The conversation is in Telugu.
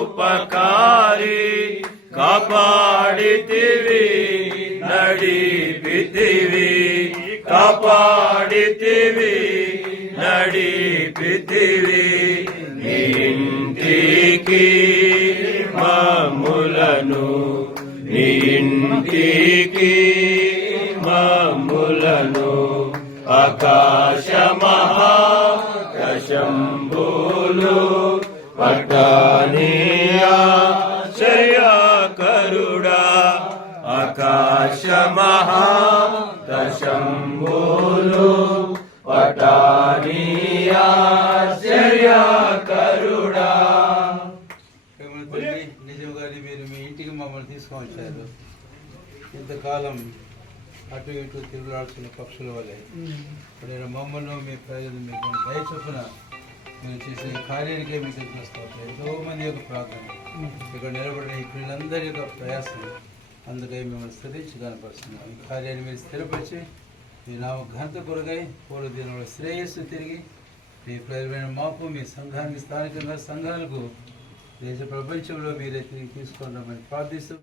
ಉಪಕಾರಿ ಕಾಪಾಡಿತೀವಿ ನಡಿಪಿತೀವಿ ಕಾಪಾಡಿತೀವಿ ನಡಿಪಿತೀವಿ ನಿಂತಿಕಿ ಮಾಮೂಲನು ನಿಂತಿಕಿ ಮಾಮೂಲನು ಆಕಾಶ ಮಹಾ పట్టనీయా కరుడా ఆకాశ మహాకశంభులు పట్టనీయా కరుడా మిమ్మల్ని తల్లి నిజంగానే మీరు మీ ఇంటికి మమ్మల్ని తీసుకొని వచ్చారు. ఇంతకాలం అటు ఇటు తిరుగులాడుతున్న పక్షుల వల్లే నేను మమ్మల్ని మీ ప్రజలు మీకు దయ చొప్పున మీరు చేసిన కార్యానికే మీకు తెలుసుకోవచ్చు ఎంతో మంది యొక్క ప్రార్థన ఇక్కడ నిలబడిన ఈ పిల్లలందరి యొక్క ప్రయాసం అందుకై మిమ్మల్ని స్థిరించి కనపరుస్తున్నాం ఈ కార్యాన్ని మీరు స్థిరపరిచి మీ నామ ఘనత కొరగై పూర్వ దినంలో శ్రేయస్సు తిరిగి మీ ప్రజలైన మాకు మీ సంఘానికి స్థానికంగా సంఘాలకు దేశ ప్రపంచంలో మీరే తిరిగి తీసుకున్నామని ప్రార్థిస్తూ